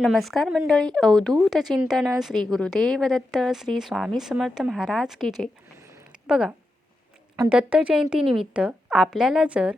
नमस्कार मंडळी. अवधूत चिंतन श्री गुरुदेव दत्त श्री स्वामी समर्थ महाराज की जय. बघा दत्त जयंतीनिमित्त आपल्याला जर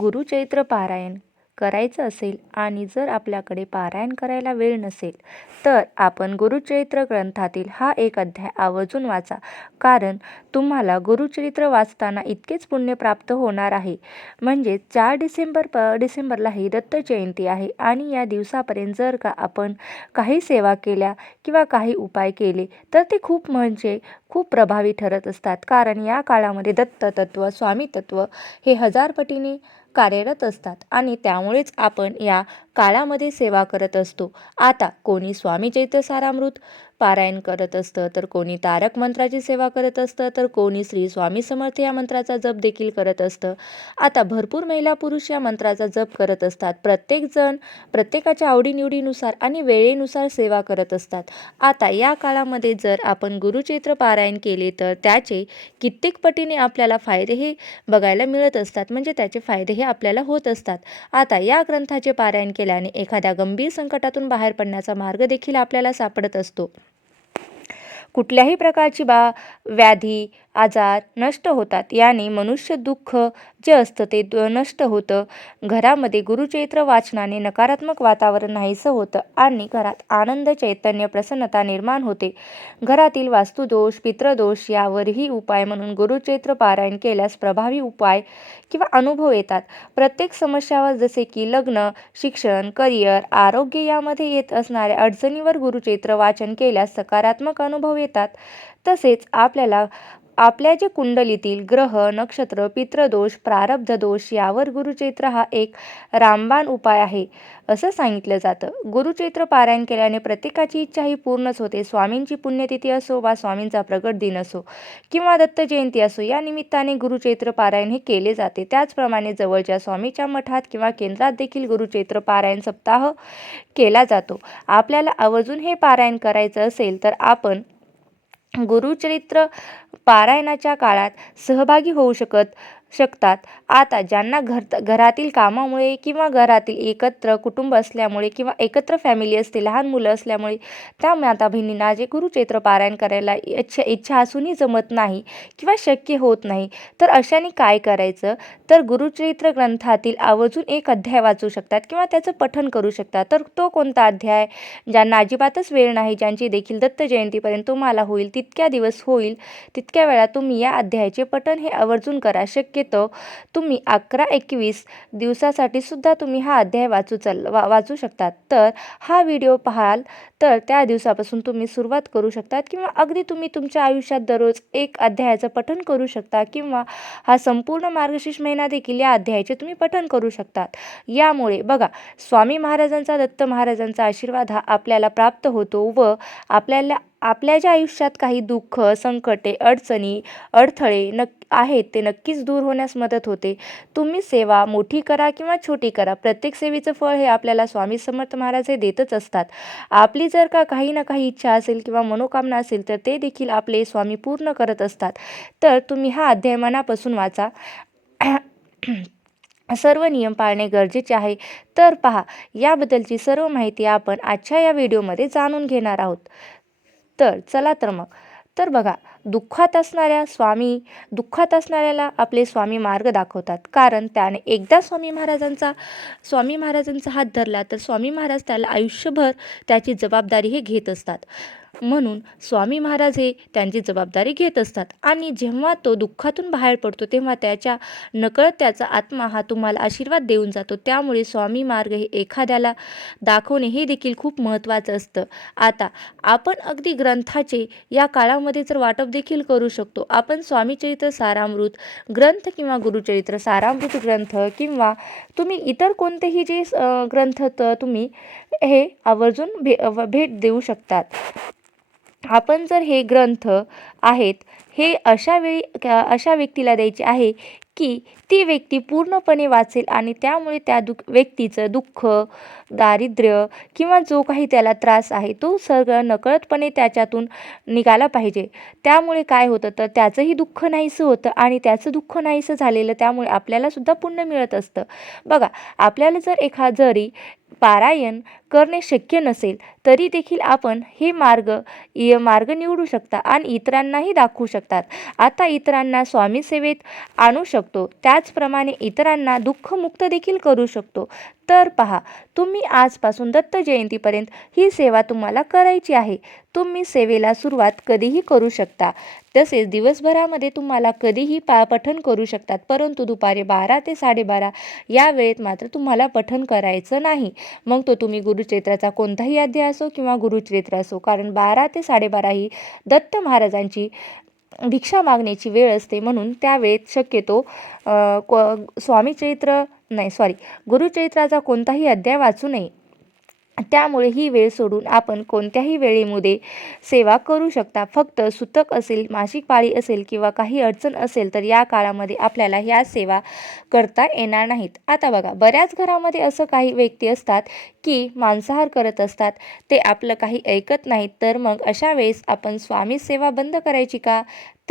गुरुचैत्र पारायण करायचं असेल आणि जर आपल्याकडे पारायण करायला वेळ नसेल तर आपण गुरुचरित्र ग्रंथातील हा एक अध्याय आवर्जून वाचा. कारण तुम्हाला गुरुचरित्र वाचताना इतकेच पुण्य प्राप्त होणार आहे. म्हणजे चार डिसेंबर प डिसेंबरला ही दत्त जयंती आहे आणि या दिवसापर्यंत जर का आपण काही सेवा केल्या किंवा काही उपाय केले तर ते खूप म्हणजे खूप प्रभावी ठरत असतात. कारण या काळामध्ये दत्त तत्त्व स्वामी तत्त्व हे हजारपटीने कार्यरत असतात आणि त्यामुळेच आपण या काळामध्ये सेवा करत असतो. आता कोणी स्वामी चैत्यसारामृत पारायण करत असतं तर कोणी तारक मंत्राची सेवा करत असतं तर कोणी श्री स्वामी समर्थ या मंत्राचा जप देखील करत असतं. आता भरपूर महिला पुरुष या मंत्राचा जप करत असतात. प्रत्येकजण प्रत्येकाच्या आवडीनिवडीनुसार आणि वेळेनुसार सेवा करत असतात. आता या काळामध्ये जर आपण गुरुचैत्र पारायण केले तर त्याचे कित्येक पटीने आपल्याला फायदे हे बघायला मिळत असतात. म्हणजे त्याचे फायदे हे आपल्याला होत असतात. आता या ग्रंथाचे पारायण केल्याने एखाद्या गंभीर संकटातून बाहेर पडण्याचा मार्ग देखील आपल्याला सापडत असतो. कुठल्याही प्रकारची बा व्याधी आजार नष्ट होतात. याने मनुष्य दुःख जे असतं ते नष्ट होतं. घरामध्ये गुरुचैत्र वाचनाने नकारात्मक वातावरण नाहीसं होतं आणि घरात आनंद चैतन्य प्रसन्नता निर्माण होते. घरातील वास्तुदोष पित्रदोष यावरही उपाय म्हणून गुरुचैत्र पारायण केल्यास प्रभावी उपाय किंवा अनुभव येतात. प्रत्येक समस्यावर जसे की लग्न शिक्षण करिअर आरोग्य यामध्ये येत असणाऱ्या अडचणीवर गुरुचैत्र वाचन केल्यास सकारात्मक अनुभव येतात. तसेच आपल्याला आपल्या जे कुंडलीतील ग्रह नक्षत्र पितृदोष प्रारब्ध दोष यावर गुरुचैत्र हा एक रामबाण उपाय आहे असं सांगितलं जातं. गुरुचैत्र पारायण केल्याने प्रत्येकाची इच्छा ही पूर्णच होते. स्वामींची पुण्यतिथी असो वा स्वामींचा प्रगट दिन असो किंवा दत्त जयंती असो या निमित्ताने गुरुचैत्र पारायण हे केले जाते. त्याचप्रमाणे जवळच्या स्वामीच्या मठात किंवा केंद्रात देखील गुरुचैत्र पारायण सप्ताह केला जातो. आपल्याला आवर्जून हे पारायण करायचं असेल तर आपण गुरुचरित्र पारायणाच्या काळात सहभागी होऊ शकत शकतात. आता ज्यांना घर घरातील कामामुळे किंवा घरातील एकत्र कुटुंब असल्यामुळे किंवा एकत्र फॅमिली असते लहान मुलं असल्यामुळे त्या माता बहिणींना जे गुरुचैत्र पारायण करायला इच्छा इच्छा असूनही जमत नाही किंवा शक्य होत नाही तर अशाने काय करायचं? तर गुरुचरित्र ग्रंथातील आवर्जून एक अध्याय वाचू शकतात किंवा त्याचं पठन करू शकतात. तर तो कोणता अध्याय? ज्यांना अजिबातच वेळ नाही ज्यांची देखील दत्त जयंतीपर्यंत तुम्हाला होईल तितक्या दिवस होईल तितक्या वेळा तुम्ही या अध्यायाचे पठन हे आवर्जून करा. शक्य घेतो. तुम्ही अकरा एकवीस दिवसासाठी सुद्धा तुम्ही हा अध्याय वाचू चाल वा वाचू शकतात. तर हा व्हिडिओ पाहाल तर त्या दिवसापासून तुम्ही सुरुवात करू शकतात किंवा अगदी तुम्ही तुमच्या आयुष्यात दररोज एक अध्यायाचं पठण करू शकता किंवा हा संपूर्ण मार्गशीर्ष महिना देखील या अध्यायाचे तुम्ही पठण करू शकतात. यामुळे बघा स्वामी महाराजांचा दत्त महाराजांचा आशीर्वाद हा आपल्याला प्राप्त होतो व आपल्याला आपल्या ज्या आयुष्यात काही दुःख संकटे अडचणी अडथळे नक् आहेत ते नक्कीच दूर होण्यास मदत होते. तुम्ही सेवा मोठी करा किंवा छोटी करा प्रत्येक सेवेचं फळ हे आपल्याला स्वामी समर्थ महाराज हे देतच असतात. आपली जर का काही ना काही इच्छा असेल किंवा मनोकामना असेल तर ते देखील आपले स्वामी पूर्ण करत असतात. तर तुम्ही हा अध्याय मनापासून वाचा. सर्व नियम पाळणे गरजेचे आहे. तर पहा याबद्दलची सर्व माहिती आपण आजच्या या व्हिडिओमध्ये जाणून घेणार आहोत. तर चला तर मग. तर बघा दुःखात असणाऱ्या स्वामी दुःखात असणाऱ्याला आपले स्वामी मार्ग दाखवतात. कारण त्याने एकदा स्वामी महाराजांचा स्वामी महाराजांचा हात धरला तर स्वामी महाराज त्याला आयुष्यभर त्याची जबाबदारी हे घेत असतात. म्हणून स्वामी महाराज हे त्यांची जबाबदारी घेत असतात. आणि जेव्हा तो दुःखातून बाहेर पडतो तेव्हा त्याच्या नकळत त्याचा आत्मा हा तुम्हाला आशीर्वाद देऊन जातो. त्यामुळे स्वामी मार्ग हे एखाद्याला दाखवणे हे देखील खूप महत्त्वाचं असतं. आता आपण अगदी ग्रंथाचे या काळामध्ये जर वाटप देखील करू शकतो. आपण स्वामीचरित्र सारामृत ग्रंथ किंवा गुरुचरित्र सारामृत ग्रंथ किंवा तुम्ही इतर कोणतेही जे ग्रंथ तुम्ही हे आवर्जून भे भेट देऊ शकतात. आपण जर हे ग्रंथ आहेत हे अशा वेळी अशा व्यक्तीला द्यायचे आहे की ती व्यक्ती पूर्णपणे वाचेल आणि त्यामुळे त्या दुख व्यक्तीचं दुःख दारिद्र्य किंवा जो काही त्याला त्रास आहे तो सगळं नकळतपणे त्याच्यातून निघाला पाहिजे. त्यामुळे काय होतं? तर त्याचंही दुःख नाहीसं होतं आणि त्याचं दुःख नाहीसं झालेलं त्यामुळे आपल्यालासुद्धा पुण्य मिळत असतं. बघा आपल्याला जर एखा जरी पारायण करणे शक्य नसेल तरी देखील आपण हे मार्ग य मार्ग निवडू शकता आणि इतरांनाही दाखवू शकतात. आता इतरांना स्वामी सेवेत आणू शकतो त्याचप्रमाणे इतरांना दुःखमुक्त देखील करू शकतो. तर पहा तुम्ही आजपासून दत्त जयंतीपर्यंत ही सेवा तुम्हाला करायची आहे. तुम्ही सेवेला सुरुवात कधीही करू शकता. तसेच दिवसभरामध्ये तुम्हाला कधीही पा पठण करू शकतात. परंतु दुपारी बारा ते साडेबारा या वेळेत मात्र तुम्हाला पठण करायचं नाही. मग तो तुम्ही गुरुचरित्राचा कोणताही अध्याय असो किंवा गुरुचरित्र असो कारण बारा ते साडेबारा ही दत्त महाराजांची भिक्षा मागण्याची वेळ असते म्हणून त्या वेळेत शक्यतो स्वामीचरित्र नाही सॉरी गुरुचरित्राचा कोणताही अध्याय वाचू नये. त्यामुळे ही वेळ सोडून आपण कोणत्याही वेळेमध्ये सेवा करू शकता. फक्त सुतक असेल मासिक पाळी असेल किंवा काही अडचण असेल तर या काळामध्ये आपल्याला ह्या सेवा करता येणार नाहीत. आता बघा बऱ्याच घरामध्ये असं काही व्यक्ती असतात की मांसाहार करत असतात ते आपलं काही ऐकत नाहीत तर मग अशा वेळेस आपण स्वामी सेवा बंद करायची का?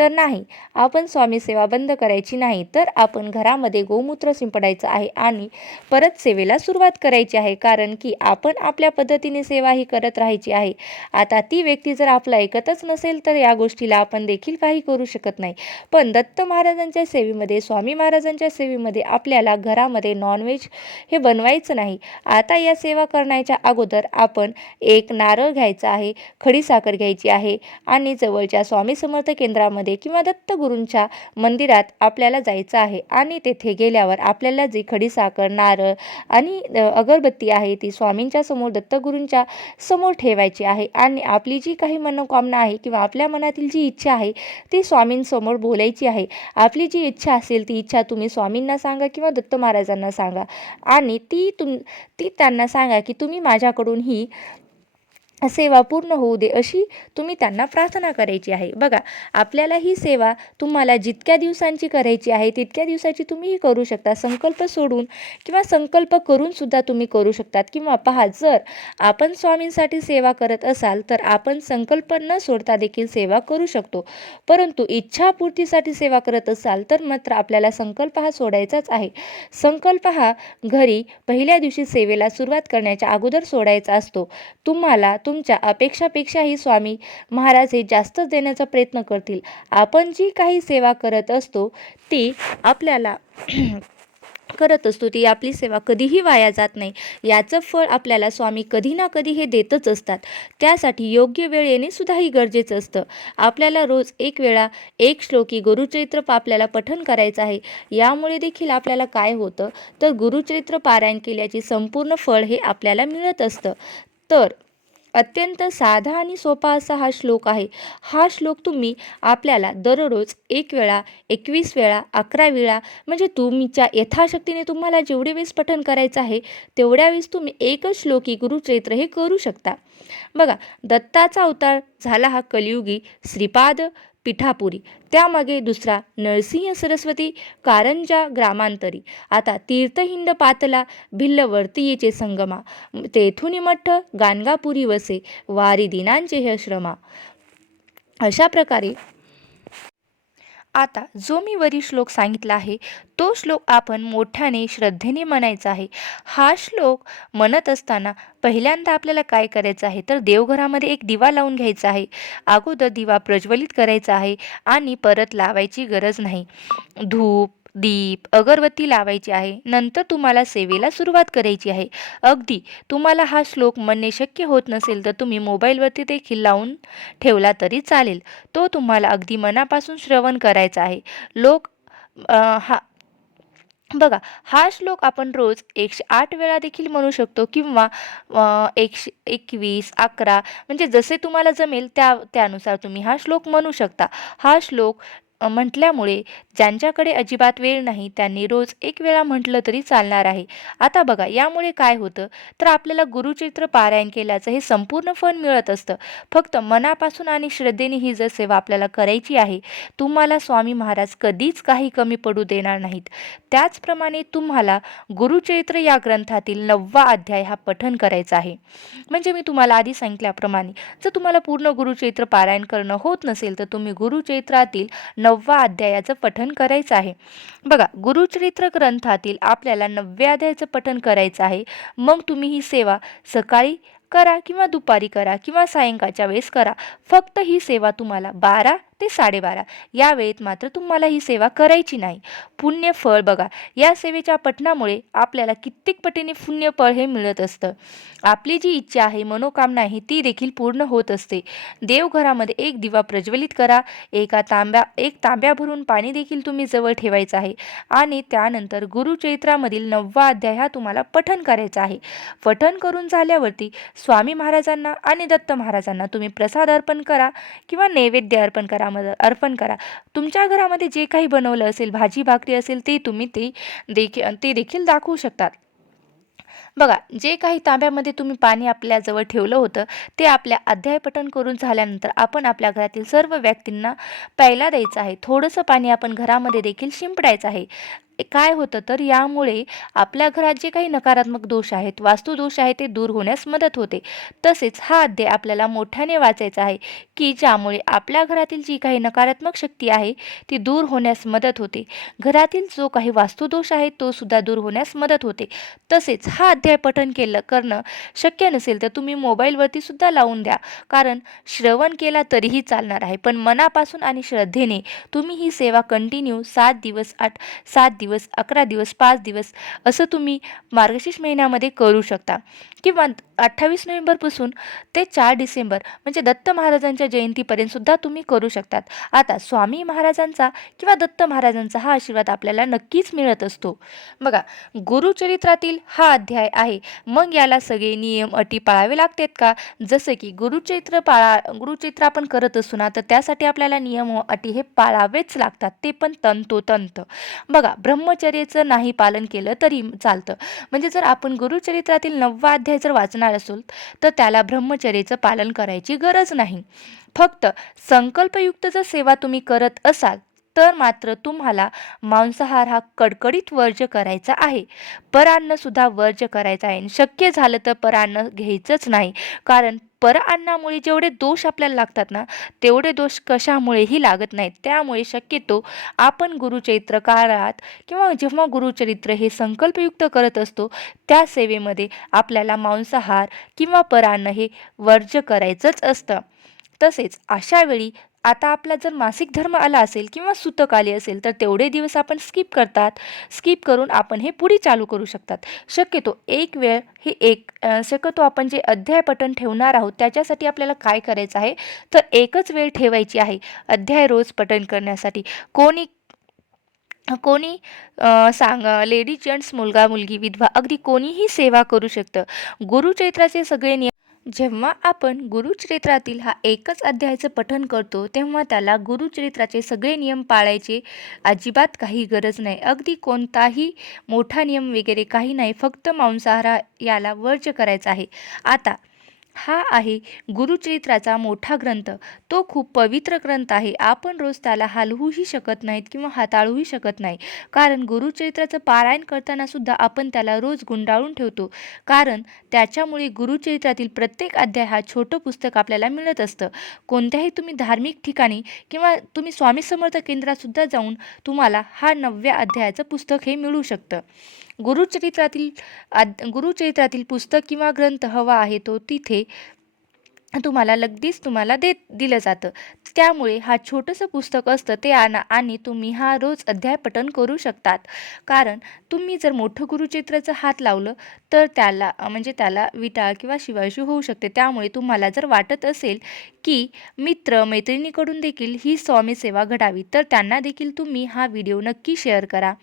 तर नाही. आपण स्वामी सेवा बंद करायची नाही तर आपण घरामध्ये गोमूत्र शिंपडायचं आहे आणि परत सेवेला सुरुवात करायची आहे कारण की आपण आपल्या पद्धतीने सेवा ही करत राहायची आहे. आता ती व्यक्ती जर आपलं ऐकतच नसेल तर या गोष्टीला आपण देखील काही करू शकत नाही. पण दत्त महाराजांच्या सेवेमध्ये स्वामी महाराजांच्या सेवेमध्ये आपल्याला घरामध्ये नॉनव्हेज हे बनवायचं नाही. आता या सेवा करण्याच्या अगोदर आपण एक नारळ घ्यायचा आहे खडीसाखर घ्यायची आहे आणि जवळच्या स्वामी समर्थ केंद्रामध्ये किंवा दत्तगुरूंच्या मंदिरात आपल्याला जायचं आहे. आणि तेथे गेल्यावर आपल्याला जी खडीसाखर नारळ आणि अगरबत्ती आहे ती स्वामींच्या समोर दत्तगुरूंच्या समोर ठेवायची आहे. आणि आपली जी काही मनोकामना आहे किंवा आपल्या मनातील जी इच्छा आहे ती स्वामींसमोर बोलायची आहे. आपली जी इच्छा असेल ती इच्छा तुम्ही स्वामींना सांगा किंवा दत्त महाराजांना सांगा. आणि ती तुम ती त्यांना सांगा की तुम्ही माझ्याकडून ही सेवा पूर्ण होऊ दे अशी तुम्ही त्यांना प्रार्थना करायची आहे. बघा आपल्याला ही सेवा तुम्हाला जितक्या दिवसांची करायची आहे तितक्या दिवसाची तुम्ही ही करू शकता. संकल्प सोडून किंवा संकल्प करून सुद्धा तुम्ही करू शकतात. किंवा पहा जर आपण स्वामींसाठी सेवा करत असाल तर आपण संकल्प न सोडता देखील सेवा करू शकतो. परंतु इच्छापूर्तीसाठी सेवा करत असाल तर मात्र आपल्याला संकल्प हा सोडायचाच आहे. संकल्प हा घरी पहिल्या दिवशी सेवेला सुरुवात करण्याच्या अगोदर सोडायचा असतो. तुम्हाला तुमच्या अपेक्षापेक्षाही स्वामी महाराज हे जास्तच देण्याचा प्रयत्न करतील. आपण जी काही सेवा करत असतो ती आपल्याला करत असतो ती आपली सेवा कधीही वाया जात नाही. याचं फळ आपल्याला स्वामी कधी ना कधी हे देतच असतात. त्यासाठी योग्य वेळ येणे सुद्धाही गरजेचं असतं. आपल्याला रोज एक वेळा एक श्लोकी गुरुचरित्र आपल्याला पठण करायचं आहे. यामुळे देखील आपल्याला काय होतं? तर गुरुचरित्र पारायण केल्याची संपूर्ण फळ हे आपल्याला मिळत असतं. तर अत्यंत साधा आणि सोपा असा हा श्लोक आहे. हा श्लोक तुम्ही आपल्याला दररोज एक वेळा एकवीस वेळा अकरा वेळा म्हणजे तुमच्या यथाशक्तीने तुम्हाला जेवढे वेळेस पठण करायचं आहे तेवढ्या वेळेस तुम्ही एकच श्लोकी गुरुचरित्र हे करू शकता. बघा दत्ताचा अवतार झाला हा कलियुगी श्रीपाद पिठापुरी त्यामागे दुसरा नरसिंह सरस्वती कारंजा ग्रामांतरी. आता तीर्थहिंड पातला भिल्लवर्तीयेचे संगमा तेथुनी मठ गाणगापुरी वसे वारी दिनांचे हे श्रमा. अशा प्रकारे आता जो मी वरी श्लोक सांगितला आहे तो श्लोक आपण मोठ्याने श्रद्धेने म्हणायचा आहे. हा श्लोक म्हणत असताना पहिल्यांदा आपल्याला काय करायचं आहे? तर देवघरामध्ये एक दिवा लावून घ्यायचा आहे. अगोदर दिवा प्रज्वलित करायचा आहे आणि परत लावायची गरज नाही. धूप दीप अगरबत्ती लावायची आहे. नंतर तुम्हाला सेवेला सुरुवात करायची आहे. अगदी तुम्हाला हा श्लोक म्हणणे शक्य होत नसेल तर तुम्ही मोबाईलवरती देखील लावून ठेवला तरी चालेल. तो तुम्हाला अगदी मनापासून श्रवण करायचा आहे. लोक हा बघा हा श्लोक आपण रोज एकशे आठ वेळा देखील म्हणू शकतो किंवा एकशे एकवीस अकरा म्हणजे जसे तुम्हाला जमेल त्या त्यानुसार तुम्ही हा श्लोक म्हणू शकता. हा श्लोक म्हटल्यामुळे ज्यांच्याकडे अजिबात वेळ नाही त्यांनी रोज एक वेळा म्हटलं तरी चालणार आहे. आता बघा यामुळे काय होतं? तर आपल्याला गुरुचित्र पारायण केल्याचं हे संपूर्ण फळ मिळत असतं. फक्त मनापासून आणि श्रद्धेने ही जर सेवा आपल्याला करायची आहे तुम्हाला स्वामी महाराज कधीच काही कमी पडू देणार नाहीत. त्याचप्रमाणे तुम्हाला गुरुचरित्र या ग्रंथातील नववा अध्याय हा पठन करायचा आहे. म्हणजे मी तुम्हाला आधी सांगितल्याप्रमाणे जर तुम्हाला पूर्ण गुरुचरित्र पारायण करणं होत नसेल तर तुम्ही गुरुचरित्रातील नववा अध्यायाचं पठन करायचं आहे. बघा गुरुचरित्र ग्रंथातील आपल्याला नवव्या अध्यायाचं पठन करायचं आहे. मग तुम्ही ही सेवा सकाळी करा किंवा दुपारी करा किंवा सायंकाळच्या वेळेस करा. फक्त ही सेवा तुम्हाला बारा ते साडेबारा. या वेळेत मात्र तुम्हाला ही सेवा करायची नाही. पुण्य फळ बघा या सेवेच्या पठणामुळे आपल्याला कित्येक पटीने पुण्य फळ हे मिळत असतं. आपली जी इच्छा आहे मनोकामना आहे ती देखील पूर्ण होत असते. देवघरामध्ये एक दिवा प्रज्वलित करा एका तांब्या एक तांब्या भरून पाणी देखील तुम्ही जवळ ठेवायचं आहे. आणि त्यानंतर गुरुचरित्रामधील नववा अध्याय हा तुम्हाला पठन करायचा आहे. पठन करून झाल्यावरती स्वामी महाराजांना आणि दत्त महाराजांना तुम्ही प्रसाद अर्पण करा किंवा नैवेद्य अर्पण करा. मद अर्पण करा. तुमच्या घरामध्ये जे काही बनवलं असेल भाजी भाकरी असेल ते तुम्ही ते देखील ते देखील दाखवू शकतात. बघा जे काही तांब्यामध्ये तुम्ही पाणी आपल्याजवळ ठेवलं होतं ते आपल्या अध्यायपठन करून झाल्यानंतर आपण आपल्या घरातील सर्व व्यक्तींना प्यायला द्यायचं आहे. थोडंसं पाणी आपण घरामध्ये देखील शिंपडायचं आहे. काय होतं तर यामुळे आपल्या घरात जे काही नकारात्मक दोष आहेत वास्तुदोष आहे ते दूर होण्यास मदत होते. तसेच हा अध्याय आपल्याला मोठ्याने वाचायचा आहे की ज्यामुळे आपल्या घरातील जी काही नकारात्मक शक्ती आहे ती दूर होण्यास मदत होते. घरातील जो काही वास्तुदोष आहे तो सुद्धा दूर होण्यास मदत होते. तसेच हा अध्याय पठन केलं करणं शक्य नसेल तर तुम्ही मोबाईलवरती सुद्धा लावून द्या. कारण श्रवण केला तरीही चालणार आहे. पण मनापासून आणि श्रद्धेने तुम्ही ही सेवा कंटिन्यू सात दिवस आठ सात दिवस अकरा दिवस पाच दिवस असं तुम्ही मार्गशीर्ष महिन्यामध्ये करू शकता. किंवा अठ्ठावीस नोव्हेंबरपासून ते चार डिसेंबर म्हणजे दत्त महाराजांच्या जयंतीपर्यंत सुद्धा तुम्ही करू शकतात. आता स्वामी महाराजांचा किंवा दत्त महाराजांचा हा आशीर्वाद आपल्याला नक्कीच मिळत असतो. बघा गुरुचरित्रातील हा अध्याय आहे. मग याला सगळे नियम अटी पाळावे लागतात का? जसं की गुरुचरित्र पाळा गुरुचरित्र आपण करत असू ना तर त्यासाठी आपल्याला नियम अटी हे पाळावेच लागतात. ते पण तंतोतंत. बघा ब्रह्मचर्याचं नाही पालन केलं तरी चालतं. म्हणजे जर आपण गुरुचरित्रातील नववा अध्याय जर वाचणार असू तर त्याला ब्रह्मचर्याचं पालन करायची गरज नाही. फक्त संकल्पयुक्त जर सेवा तुम्ही करत असाल तर मात्र तुम्हाला मांसाहार हा कडकडीत वर्ज्य करायचा आहे. परान्नसुद्धा वर्ज्य करायचा आहे. शक्य झालं तर परान्न घ्यायचंच नाही. कारण परअन्नामुळे जेवढे दोष आपल्याला लागतात ना तेवढे दोष कशामुळेही लागत नाहीत. त्यामुळे शक्यतो आपण गुरुचरित्र काळात किंवा जेव्हा गुरुचरित्र हे संकल्पयुक्त करत असतो त्या सेवेमध्ये आपल्याला मांसाहार किंवा परान्न हे वर्ज्य करायचंच असतं. तसेच अशावेळी आता आपला जर मासिक धर्म आला असेल किंवा सुतक आले असेल तर तेवढे दिवस आपण स्किप करतात. स्किप करून आपण हे पुढे चालू करू शकतात. शक्यतो एक वेळ हे एक शक्यतो आपण जे अध्याय पठण ठेवणार आहोत त्याच्यासाठी आपल्याला काय करायचं आहे? तर एकच वेळ ठेवायची आहे अध्याय रोज पठण करण्यासाठी. कोणी कोणी सांग लेडीज जेंट्स मुलगा मुलगी विधवा अगदी कोणीही सेवा करू शकतं. गुरुचैत्राचे सगळे नियम जेव्हा आपण गुरुचरित्रातील हा एकच अध्यायाचं पठन करतो तेव्हा त्याला गुरुचरित्राचे सगळे नियम पाळायचे अजिबात काही गरज नाही. अगदी कोणताही मोठा नियम वगैरे काही नाही फक्त मांसाहार याला वर्ज करायचा आहे. आता हा आहे गुरुचरित्राचा मोठा ग्रंथ. तो खूप पवित्र ग्रंथ आहे. आपण रोज त्याला हलवूही शकत नाहीत किंवा हाताळूही शकत नाही. कारण गुरुचरित्राचं पारायण करताना सुद्धा आपण त्याला रोज गुंडाळून ठेवतो. कारण त्याच्यामुळे गुरुचरित्रातील प्रत्येक अध्याय हा छोटं पुस्तक आपल्याला मिळत असतं. कोणत्याही तुम्ही धार्मिक ठिकाणी किंवा तुम्ही स्वामी समर्थ केंद्रातसुद्धा जाऊन तुम्हाला हा नवव्या अध्यायाचं पुस्तक हे मिळू शकतं. गुरुचरित्रातील आद गुरुचरित्रातील पुस्तक किंवा ग्रंथ हवा आहे तो तिथे तुम्हाला लगदीच तुम्हाला देत दिलं जातं. त्यामुळे हा छोटंसं पुस्तक असतं ते आणा आणि तुम्ही हा रोज अध्याय पठन करू शकतात. कारण तुम्ही जर मोठं गुरुचित्राचं हात लावलं तर त्याला म्हणजे त्याला विटाळ किंवा शिवायशी होऊ शकते. त्यामुळे तुम्हाला जर वाटत असेल की मित्र मैत्रिणीकडून देखील ही स्वामी सेवा घडावी तर त्यांना देखील तुम्ही हा व्हिडिओ नक्की शेअर करा.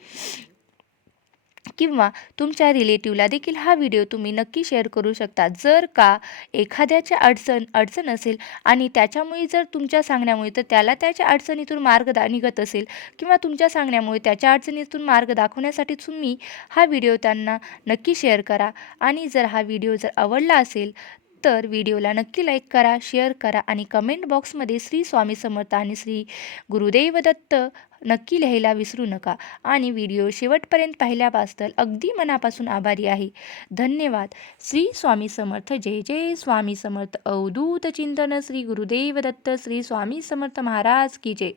किंवा तुमच्या रिलेटिव्हला देखील हा व्हिडिओ तुम्ही नक्की शेअर करू शकता. जर का एखाद्याच्या अडचण अडचण असेल आणि त्याच्यामुळे जर तुमच्या सांगण्यामुळे तर त्याला त्याच्या अडचणीतून मार्ग दा निघत असेल किंवा तुमच्या सांगण्यामुळे त्याच्या अडचणीतून मार्ग दाखवण्यासाठी तुम्ही हा व्हिडिओ त्यांना नक्की शेअर करा. आणि जर हा व्हिडिओ जर आवडला असेल तर व्हिडिओला नक्की लाईक करा शेअर करा आणि कमेंट बॉक्समध्ये श्री स्वामी समर्थ आणि श्री गुरुदेव दत्त नक्की लिहायला विसरू नका. आणि व्हिडिओ शेवटपर्यंत पाहिल्याबद्दल अगदी मनापासून आभारी आहे. धन्यवाद. श्री स्वामी समर्थ जय जय स्वामी समर्थ. अवधूत चिंतन श्री गुरुदेव दत्त श्री स्वामी समर्थ महाराज की जय.